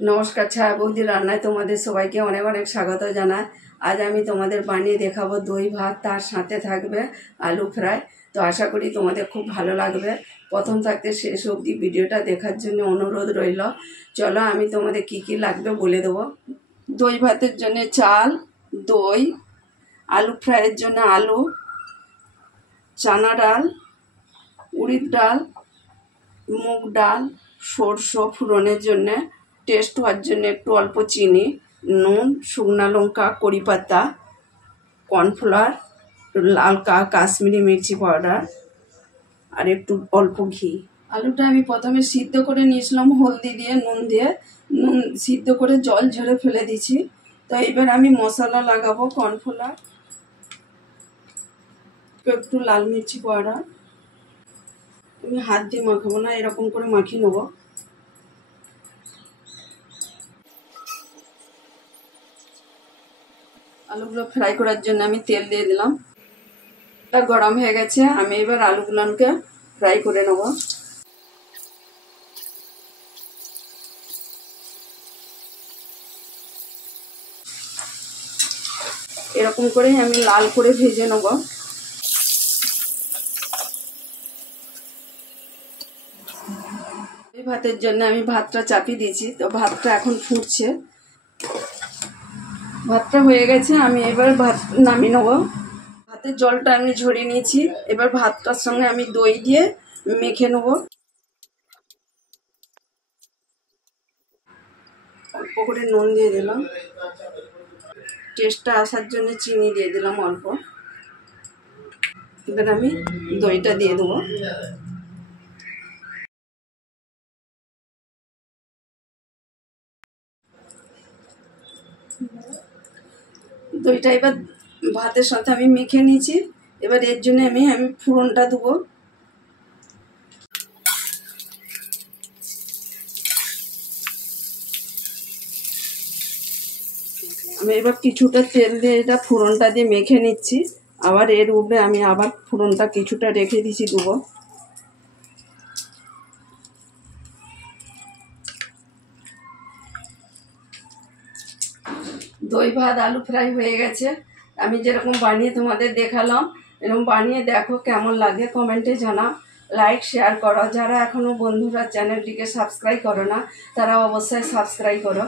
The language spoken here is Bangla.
নমস্কার, ছায়া বৌদি রান্নায় তোমাদের সবাইকে অনেক অনেক স্বাগত জানাই। আজ আমি তোমাদের বানিয়ে দেখাবো দই ভাত, তার সাথে থাকবে আলু ফ্রাই। তো আশা করি তোমাদের খুব ভালো লাগবে। প্রথম থাকতে শেষ অবধি ভিডিওটা দেখার জন্য অনুরোধ রইল। চলো আমি তোমাদের কি কি লাগবে বলে দেবো। দই ভাতের জন্য চাল, দই, আলু ফ্রাইয়ের জন্য আলু, চানা ডাল, উড়িদ ডাল, মুগ ডাল, সরষে ফোড়নের জন্যে, টেস্ট হওয়ার জন্য একটু অল্প চিনি, নুন, শুকনো লঙ্কা, কড়ি পাতা, কর্নফ্লাওয়ার, লাল কাশ্মীরি মির্চি পাউডার আর একটু অল্প ঘি। আলুটা আমি প্রথমে সিদ্ধ করে নিয়েছিলাম হলদি দিয়ে, নুন সিদ্ধ করে জল ঝরে ফেলে দিয়েছি। তো এবার আমি মশলা লাগাবো। কর্নফ্লাওয়ার, একটু লাল মির্চি পাউডার। আমি হাত দিয়ে মাখাবো না, এরকম করে মাখিয়ে নেবো। আলুগুলো ফ্রাই করার জন্য আমি তেল দিয়ে দিলাম। এটা গরম হয়ে গেছে, আমি এবার আলুগুলোকে ফ্রাই করে নেব। এরকম করে আমি লাল করে ভেজে নেব। এই ভাতের জন্য আমি ভাতটা চাপিয়ে দিয়েছি। তো ভাতটা এখন ফুটছে। ভাতটা হয়ে গেছে, আমি এবার ভাত নামিয়ে নেব। ভাতের জলটা আমি ঝরিয়ে নিয়েছি। এবার ভাতটার সঙ্গে আমি দই দিয়ে মেখে নেব। অল্প করে নুন দিয়ে দিলাম, টেস্টটা আসার জন্য চিনি দিয়ে দিলাম অল্প। এবার আমি দইটা দিয়ে দেবো। দইটা এবার ভাতের সাথে আমি মেখে নিয়েছি। এবার এর জন্য আমি ফোড়নটা দেবো। আমি এবার কিছুটা তেল দিয়ে এটা ফোড়নটা দিয়ে মেখে নিচ্ছি। আবার এর উপরে আমি আবার ফোড়নটা কিছুটা রেখে দিয়েছি দেবো। দই ভাত আলু ফ্রাই হয়ে গেছে। আমি যেরকম বানিয়ে তোমাদের দেখালাম, এরকম বানিয়ে দেখো, কেমন লাগে কমেন্টে জানাও। লাইক শেয়ার করো। যারা এখনও বন্ধুরা চ্যানেলটিকে সাবস্ক্রাইব করো না, তারা অবশ্যই সাবস্ক্রাইব করো।